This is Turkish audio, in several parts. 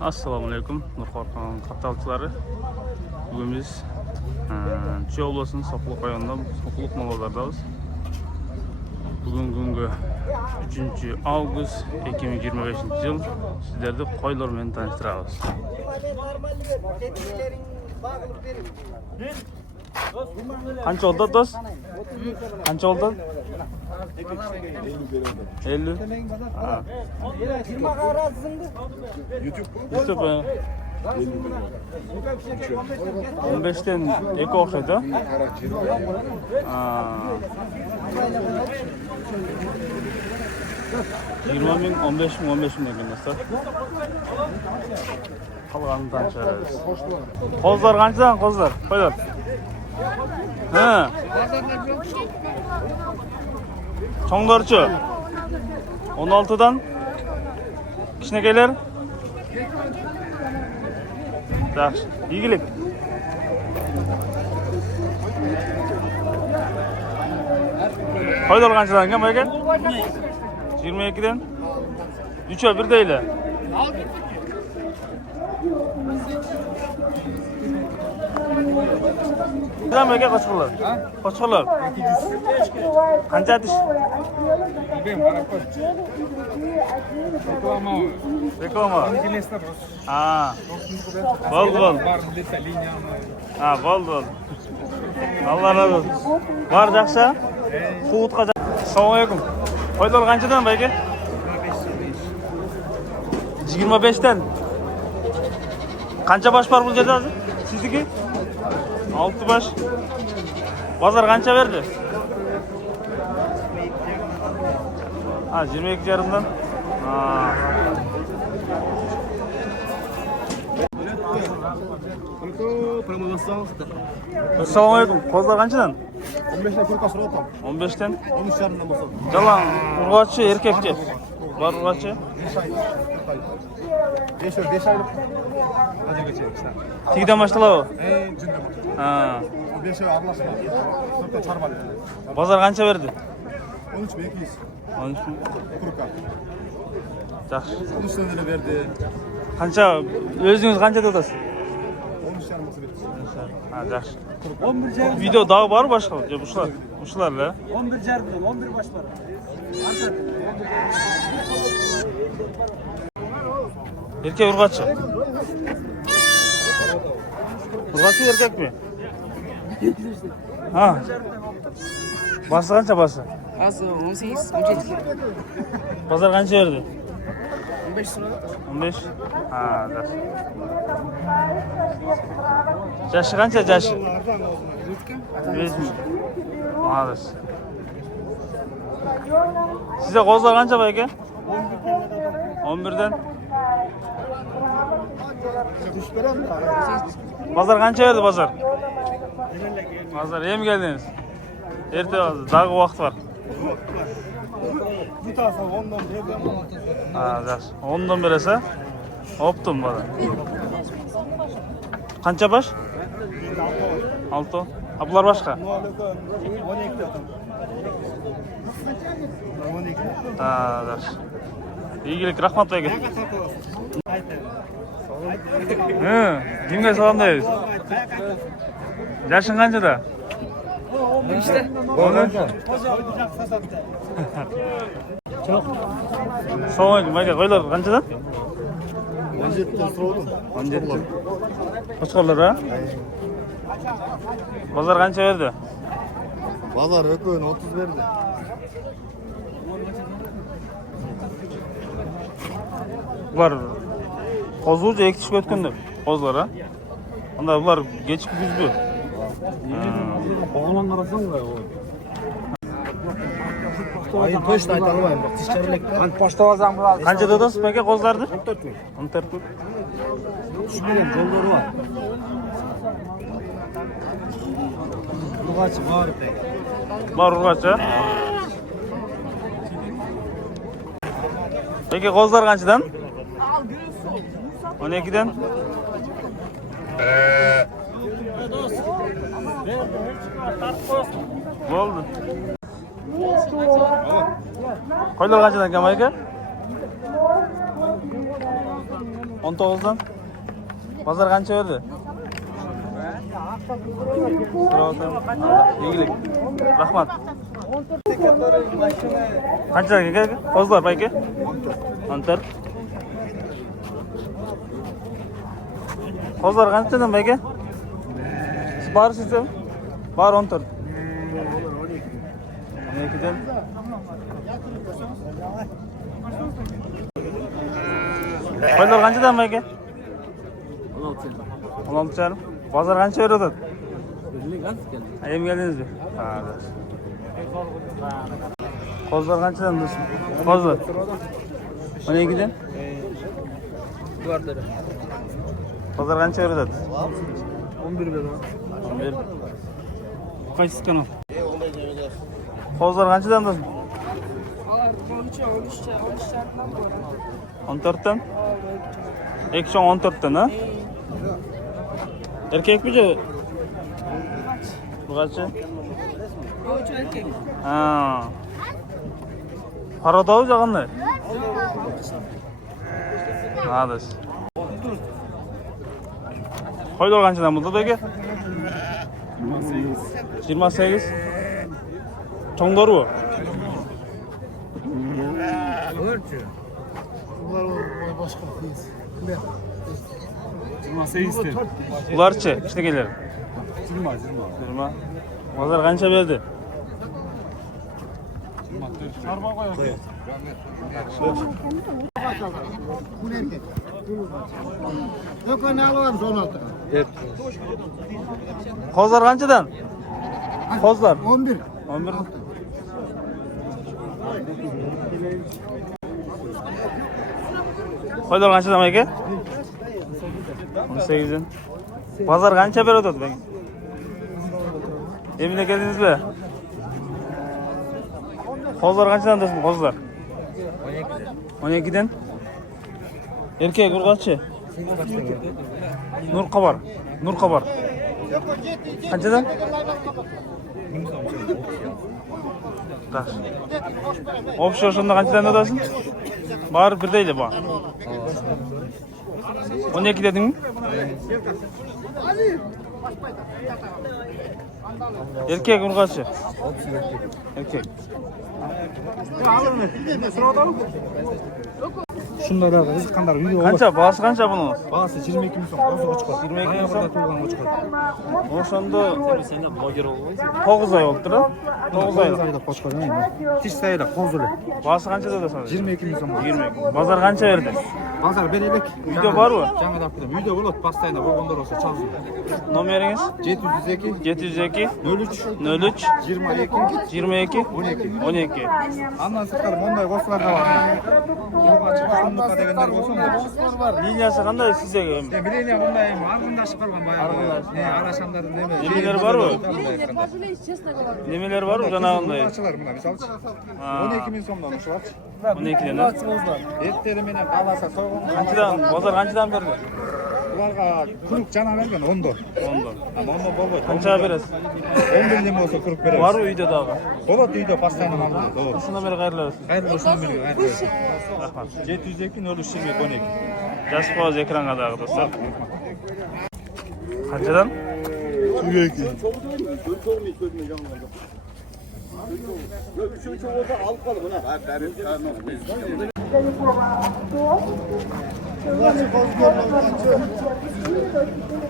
Assalamu alaykum Nurqorqon qatalchilari. Bugun biz Chü oblasining Soqliq rayonida Soqliq malozardamiz. Bugun kungi 3-avgust 2025-yil sizlarni qo'ylar bilan tanishtiramiz. Qancha oldi do'st? Qancha oldi? 50. YouTube 15'ten eko o'xshaydi. 20 ming, 15 ming, 15 ming degan do'stlar. Qolganini tanishamiz. Qo'zlar qanchadan qo'zlar? Qo'ylar. Ha. Cho'nglarchi 16'dan kichkinalar yaxshi yigilik qo'ylar qanchadan ekan bu aka 22'dan 3'e 1 deyli Nima aka qo'chqorlar? Qo'chqorlar. Qancha atish? Reklama. Ha. Bo'ldi. Ha, bo'ldi. Alloh razı olsun. Var yaxshi? Quvvat qazan. Assalomu alaykum. Qo'ylar qanchadan bu aka? 25'ten. Qancha bosh bor bu yerda hozir? Sizniki? 6 baş. Pazar qancha berdi? Ha, 22 yarımdan. Ha. Assalomu alaykum. Qozlar qanchadan? 15'ten kurka so'rayapman. 15'ten. 13 yarımdan bo'lsa. Jalan urg'ochi erkakchi. Bor urg'ochi. 5 aylık. Hadi geçelim işte. Tigdan baştalab. Cündür. Ha. 5 ay aralashma. 4 çarpar. Pazar qancha berdi? 13 bin 200. 13 bin. Kurka. Yaxshi. 13 tane verdi. Qancha o'zingiz qancha tutasiz? 13 yarım olsa verdi. Ha, yaxshi. 11 jarım. Video daha var başqa? Yo, bushlarla. 11 jarım, 11 baş var. Erkek urg'ochi. Urg'ochi erkakmi? Ha. Basi qancha basi? Basi 18, 17 kilo. Pazar qancha berdi? 15 so'radi. 15. Ha, yaxshi. Jashi qancha jashi? 5 ming. Ma'lum. Sizga qo'zlar qancha bor aka? 11'dan. Pazar qancha berdi pazar? Pazar hem geldiniz. Erta daha vaqt var. Tutasa 10'dan verdim. Ha, yaxshi. 10'dan berasa, optim bana. Qancha baş? 6. Ablar başqa? 12 adam. 12. Ha, yaxshi. İyilik rahmat aka. He, kimga salomlaysiz? Yashin qanchada? 15'te. Assalomu alaykum aka, qo'ylar qanchadan? 17'den so'radim. 17. Qo'chqorlar ha? Bozor qancha berdi? Pazar ökön 30 verdi. Bular qo'zuvchi ekitishga o'tganda qo'zlar ha? Unda bular kechki kuzgi. Oğlan arasın da o. Ayın to'shni ayta olmayman. Bak tishkarilikda. Poçta olsam biraz. Qancha dedingiz aka qo'zlarni? 14 ming. 14 pul. Tushmagan yo'llari var. Urg'ochi bor edi. Bor urg'ochi. Aka qo'zlar qanchadan? 12'dan. Bo'ldi. Qo'ylar qanchadan ekan aka? 19'dan. Pazar qancha berdi? Yegilik. Rahmat. Qancha aka? Qozlar payka? 14. Qozlar qanchadan payka? Bar sizmi? Bar 14. 12'den. Qo'ylar qanchadan payka? 16. Bozor qancha beradi? Ayam geldinizmi? Ha. Qozlar qanchadan do'stim? Qozlar 12dan. Qozlar qancha beradi? 11 beraman. 11. Qaysi kanal? Qozlar qanchadan do'stim? 14'ten. Ekşon 14'ten ha? Erkek mi ce? Bu kaçı? O erkek. Ha. Para da olacak anne. Hadi. Koylar kaçıdan buldu peki? 28. Çok doğru bu. Ularçı, işte gelir. 20. Pazar kança verdi? Yok ne alalım son altı. Kozlar kançadan? Kozlar. 11. 11. Koylar kançadan peki? 18'den. Pazar kança veriyordu peki? Emine geldiniz mi? Kozlar kançadan diyorsun kozlar? 12'den. Erkek urgaççı? Nur kabar. Nur kabar. Kançadan? Taş. Offshore şunda kançadan ödersin? Bağır bir değil bu. 12 dedin mi? Erkek urgaççı? Erkek. Şunlar abi, biz kanlar video Kança, bağısı kança bunun? Bağısı 22 milyon, bağısı kaç çıkar? 22 milyon son? Tuğlan çıkar. Oşanda 9 ay oldu da. 9 ay. ayda kaç çıkar değil mi? Tiş sayıda, konzulu. Bağısı kança da sana? 22 milyon. 22. Pazar kança verdi? Pazar belirlik. Video var mı? Canlı dakikada. Video olur, pastayla, bolgonlar olsa çalışıyor. Numarayınız? 702 702 03 03 22 22 12. 12. Andan sıkarım, onday koslar da var. Yoga çıkar, onlukta degenler olsun da. Linyası kanday size gelin. Ben bileyim ya, onday mı? Arkında çıkargan bayağı. Ne, araşanların ne mi? Yeminleri var mı? Nemeler var mı canağındayı? Açılar buna, misal. 12 milyon somdan şu aç. 12'den ha? Etlerimine kalasa soğuk. Kançadan, pazar kançadan verdi? Ularga kuruk cana vergen 10 dolar. Ondan. Ama 10 dolar bol. Kança veririz? 11 lima olsa kuruk veririz. Var mı uydu dağı? Ola düğde pastayla mamlı. Doğru. Şuna beri gayrılar olsun. Hayırlı olsun biliyor. Hayırlı olsun. Rahmat. 702 03 12. Yaz boğaz ekrana dağı dostlar. Kançadan?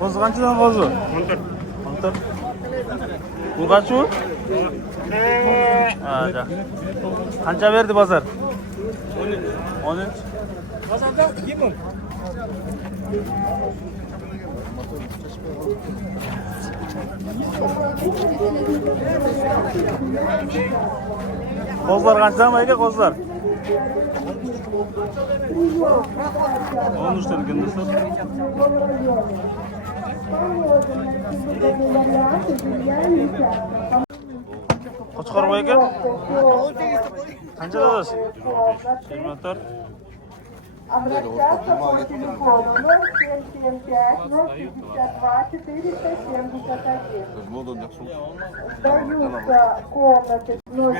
Bozu kançadan bozu? 14. Bu kaç bu? Aja. Kança verdi pazar? 13. Pazarda kim? Kozlar kançadan mı eke kozlar? 13 dedik dostlar. Qo'chqor boy aka? Qancha dadasi? 24. Обращаться по телефону 0775 052 471. Сдаются комнаты 052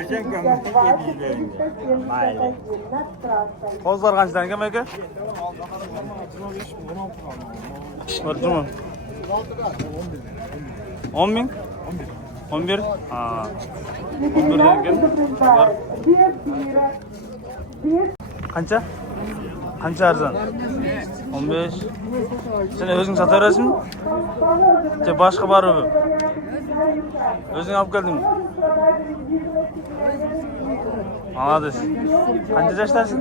471 над трассой. Qozlar qanchadan ekan aka? 1 10 ming? 11? Ha. 11 dan ekan. Без бира, без Qancha? Qancha arzon? 15. Sen o'zing sotaverasizmi? Yo boshqa bormi bu? O'zing olib keldingmi? Молодец. Qancha yoshdasan?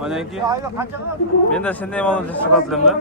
12. Men de senday molni sotilamda.